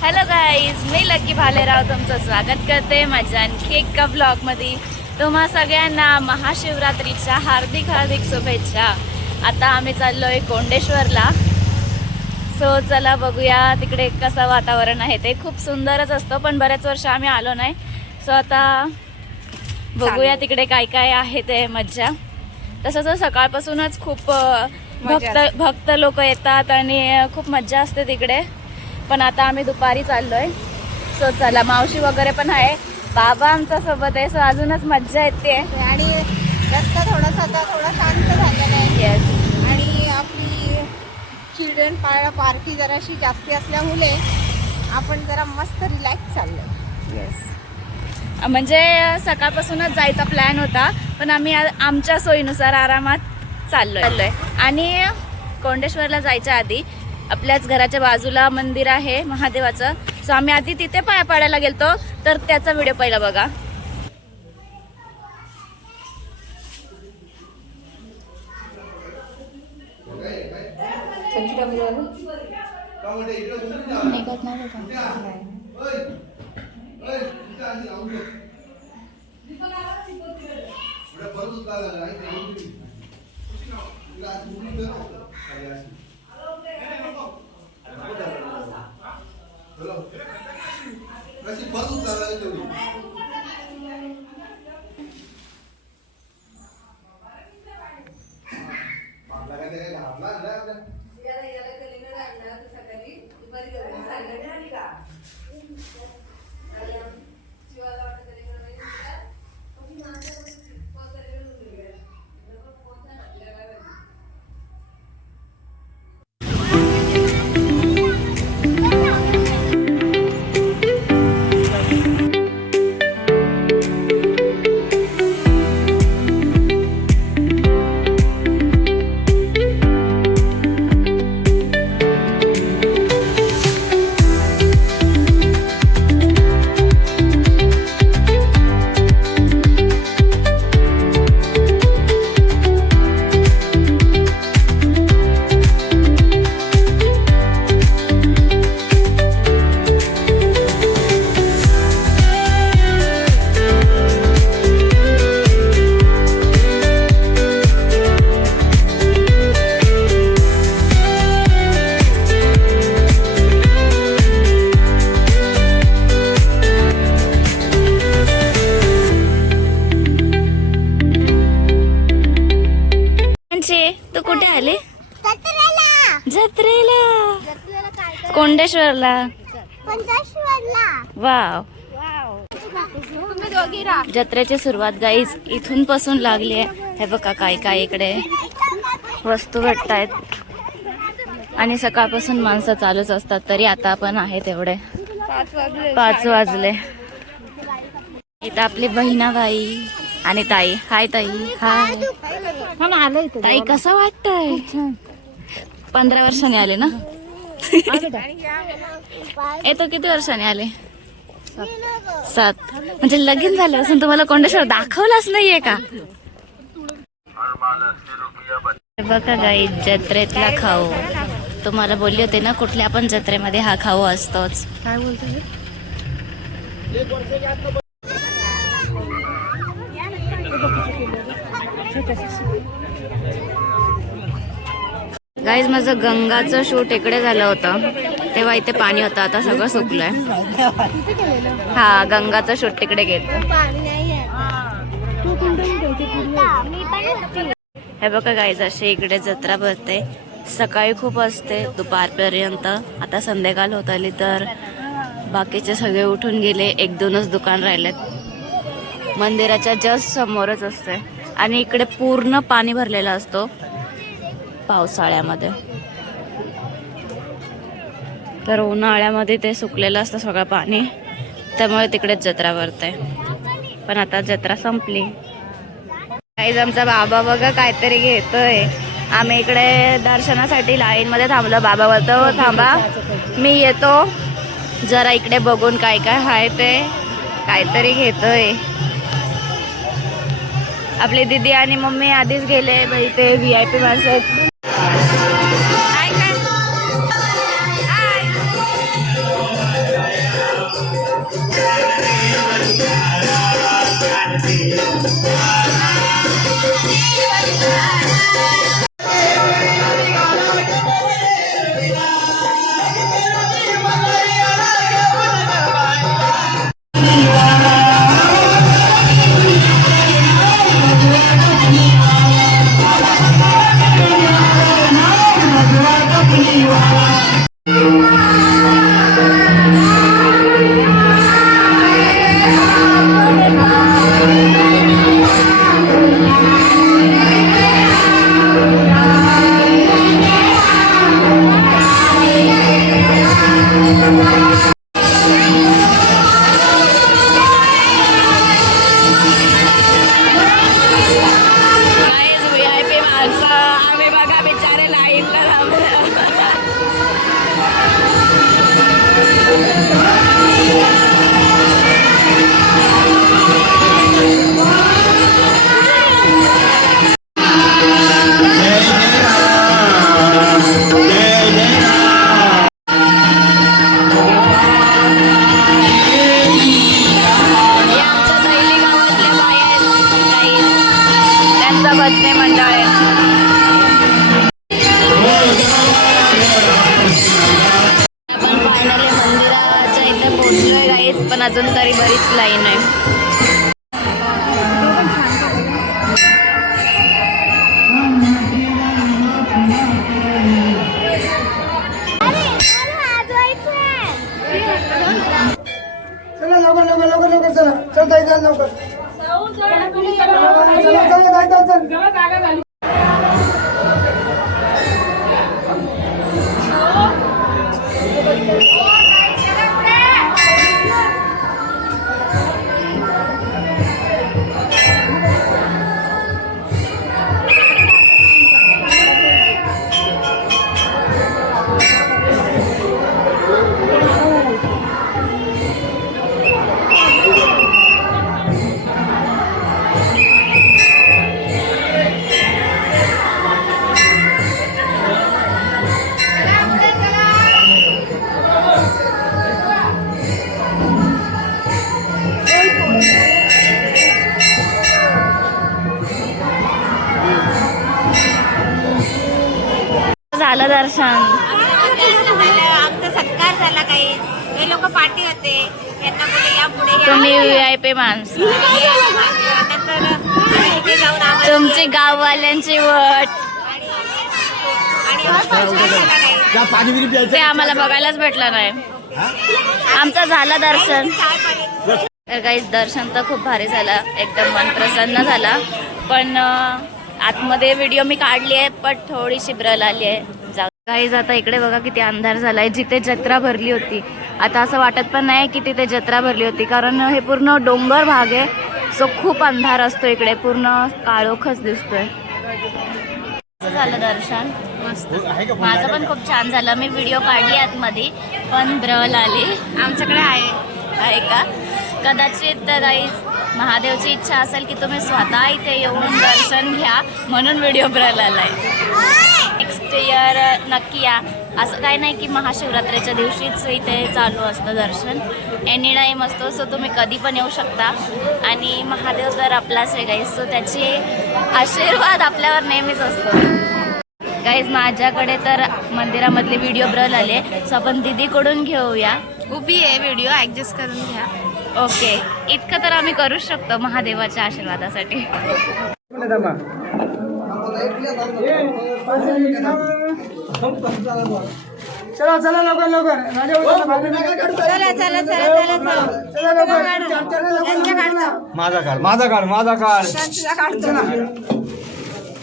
Hello guys, मी lucky Bhalerao तुमचं स्वागत करते माझ्या आणखी एका ब्लॉगमध्ये। तुम्हा सगळ्यांना महाशिवरात्रीच्या हार्दिक हार्दिक शुभेच्छा। आता आम्ही चाललोय कोंडेश्वरला। सो चला बघूया तिकडे कसं वातावरण आहे। ते खूप सुंदरच असतं, पण बऱ्याच वर्ष आम्ही आलो नाही। सो आता बघूया तिकडे काय काय आहे ते मज्जा। तसं तर सकाळपासूनच खूप भक्त लोक येतात आणि खूप मज्जा असते तिकडे। पण आता आम्ही दुपारी चाललोय। सो चला, मावशी वगैरे पण आहे, बाबा आमच्या सोबत आहे। सो अजूनच मज्जा येते आणि रस्ता थोडा शांत झालेला आहे। येस, आणि आपली चिल्ड्रन पार्टी जराशी जास्ती असल्यामुळे आपण जरा मस्त रिलॅक्स चाललोय। येस, म्हणजे सकाळपासूनच जायचा प्लॅन होता, पण आम्ही आमच्या सोयीनुसार आरामात चाललोय। आणि कोंडेश्वरला जायच्या आधी आपल्याच घराच्या बाजूला मंदिर आहे महादेवाचं। सो आम्ही आधी तिथे पाया पाडायला गेलतो, तर त्याचा व्हिडिओ पहिला बघा। तू कुठे आले? जत्रेला कोंडेश्वरला। वाव, जत्रेची सुरुवात गाईज इथून पासून लागली आहे। हे बघा काय काय इकडे वस्तू भेटतायत आणि सकाळपासून माणसं चालूच असतात। तरी आता आपण आहे तेवढे 5 वाजले। इथं आपली बहिणाबाई आणि ताई। हाय ताई, हाय ताई, कसं वाटतंय? 15 वर्षांनी आले ना? येतो किती वर्षांनी आले? 7। म्हणजे लगीन झालं असून तुम्हाला कोंडेश्वर दाखवलाच नाहीये का? बघा गाई, जत्रेतला खाऊ। तुम्हाला बोलली होते ना, कुठल्या पण जत्रेमध्ये हा खाऊ असतोच। काय बोलतो गाईज, माझं गंगाचं शूट इकडे झालं होतं, तेव्हा इथे पाणी होतं। आता सगळं सुकलंय। हा, गंगाचं शूट तिकडे घेतो। हे बघा गाईज, अशी इकडे जत्रा भरते। सकाळी खूप असते, दुपारपर्यंत। आता संध्याकाळ होत आली तर बाकीचे सगळे उठून गेले। 1-2च दुकान राहिलेत। मंदिराच्या जस्ट समोरच असते आणि इकडे पूर्ण पाणी भरलेला असतो पावसाळ्यामध्ये। तर उन्हाळ्यामध्ये ते सुकलेलं असतं सगळं पाणी, त्यामुळे तिकडेच जत्रा भरते। पण आता जत्रा संपली। गाईज, आमचा बाबा बघा काहीतरी घेतोय। आम्ही इकडे दर्शनासाठी लाईन मध्ये थांबलो। बाबा बोलतो थांबा, मी येतो, जरा इकडे बघून काय काय आहे ते। काहीतरी घेतोय। आपली दीदी आणि मम्मी आधीच गेले बाई, ते VIP माणसं। पण अजून तरी बरीच लाईन आहे. चला लवकर लवकर लवकर लवकर चला चल ताई चल लवकर चल. झालं दर्शन. आमचा सत्कार झाला काही. हे लोक पाठी होते, त्यांना पुढे या पुढे या. तुम्ही VIP माणसं. नंतर इथे जाऊन आम्हाला तुमची गाववाल्यांची वट आणि झाला काही. ते आम्हाला बघायलाच भेटलं नाही. आमचं झालं दर्शन. तर काही दर्शन तर खूप भारी झालं, एकदम मन प्रसन्न झाला. पण आतमध्ये व्हिडिओ मी काढली आहे, पण थोडीशी ब्रल आली आहे. काही आता इकडे बघा किती अंधार झालाय. जिथे जत्रा भरली होती आता असं वाटत पण नाही की तिथे जत्रा भरली होती, कारण हे पूर्ण डोंगर भाग आहे. सो खूप अंधार असतो इकडे, पूर्ण काळोखच दिसतोय. झालं दर्शन मस्त. माझं पण खूप छान झालं. मी व्हिडिओ काढली आतमध्ये, पण ब्रल आली. आमच्याकडे आहे का कदाचित गाईज महादेवची इच्छा असेल की तुम्ही स्वतः इथे येऊन दर्शन घ्या, म्हणून व्हिडिओ ब्रल आलाय. नेक्स्ट इयर नक्की या. असं काही नाही की महाशिवरात्रीच्या दिवशीच इथे चालू असतं दर्शन, एनी टाईम असतो. सो तुम्ही कधी पण येऊ शकता. आणि महादेव तर आपलाच आहे गाईज, सो त्याचे आशीर्वाद आपल्यावर नेहमीच असतो. गाईज माझ्याकडे तर मंदिरामधले व्हिडिओ ब्रल आले, सो आपण दीदीकडून घेऊया. उभी आहे, व्हिडिओ ऍडजस्ट करून घ्या. ओके, इतकं तर आम्ही करूच शकतो महादेवाच्या आशीर्वादासाठी. चला चला लवकर लवकर चला चला चला चला चला. माझा काढ माझा काढ माझा काढ.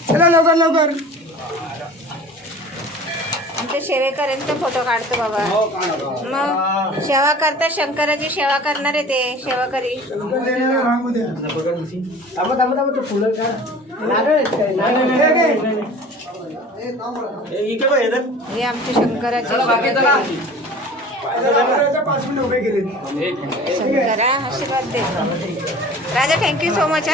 चला लवकर लवकर. आमच्या सेवेकऱ्यांचा फोटो काढतो बाबा. मग सेवा करतात, शंकराची सेवा करणारे ते सेवाकरी. हे आमचे शंकराचे शंकरा आशीर्वाद दे. राजा thank you so much.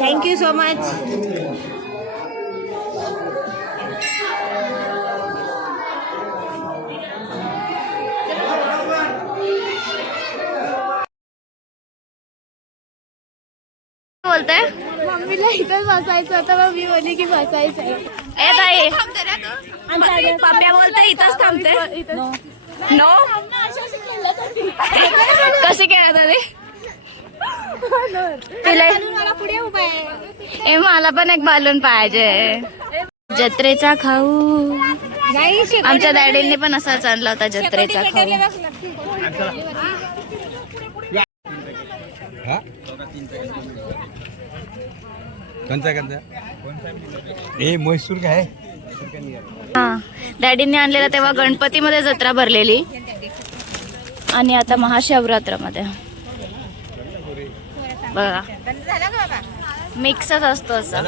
Thank you so much. बोलते मम्मीला इथंच बसायचं होतं, मग मी बोलली की बसायचं. ए ताई, पप्प्या बोलते इथंच थांबते. नो कशी खेळत होती मला पुढे उभा आहे. ए मला पण एक बालून पाहिजे. जत्रेचा खाऊ. आमच्या डॅडींनी पण असाच आणला होता जत्रेचा खाऊ. ए म्हैसूर काय हा, डॅडींनी आणलेला तेव्हा गणपतीमध्ये जत्रा भरलेली, आणि आता महाशिवरात्रमध्ये बघा मिक्सच असतो असं.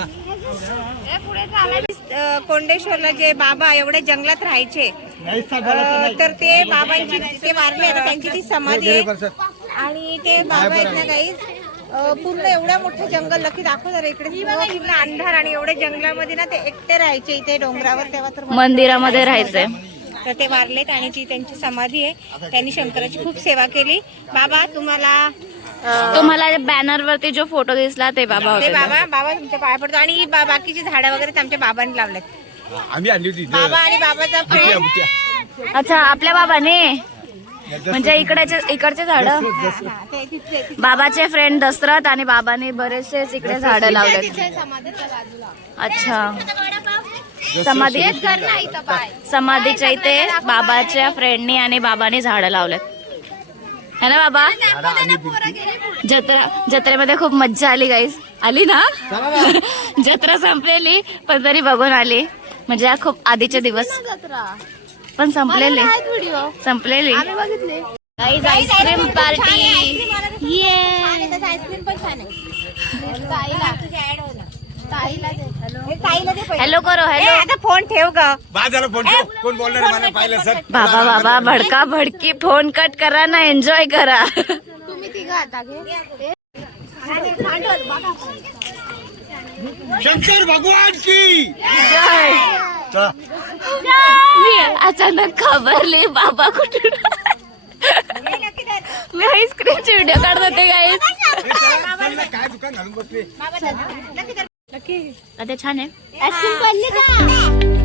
कोंडेश्वरला जे बाबा एवढे जंगलात राहायचे, तर ते बाबांची ते वारले, तर त्यांची ती समाधी आहे. आणि ते बाबा आहेत ना काही पूर्ण एवढ्या मोठं जंगल नक्की दाखव जरा इकडे. पूर्ण अंधार आणि एवढ्या जंगलामध्ये ना ते एकटे राहायचे इथे डोंगरावर. तेव्हा तर मंदिरामध्ये राहायचंय. तर ते वारलेत आणि ती त्यांची समाधी आहे. त्यांनी शंकराची खूप सेवा केली. बाबा तुम्हाला तुम्हाला बॅनर वरती जो फोटो दिसला ते बाबा ते होते. बाबा तुमच्या पाया पडतो आणि ही बाकीची झाडं वगैरे ते आमच्या बाबांनी लावलेत. आम्ही आणली होती बाबा आणि बाबाचा फ्रेंड. अच्छा, आपल्या बाबाने म्हणजे इकडचे झाड. बाबाचे फ्रेंड दशरथ आणि बाबाने बरेचसे इकडे झाड लावलेत. अच्छा, समाधीच्या इथे बाबाच्या फ्रेंडनी आणि बाबाने झाड लावलेत है ना बाबा. जत्रेमध्ये खूप मज्जा आली गाईस. आली ना. जत्रा संपलेली पण तरी बघून आली. म्हणजे हा खूप आधीचे दिवस पण संपलेले. गाईस आईस्क्रीम पार्टी. आईस्क्रीम पण छान आहे. हॅलो करो. हॅलो. आता फोन ठेव ग. बाद झाला फोन ठेव. कोण बोलणार मला पाहिलं सर. बाबा भडका भडकी फोन कट करा ना, एन्जॉय करा. शंकर भगवान की जय. मी अचानक खबरली बाबा कुठे. मी आईस्क्रीमची व्हिडिओ काढत होते गाईस. काय दुकान घालून बसले. ते छान आहे. आईस्क्रीम पडली का?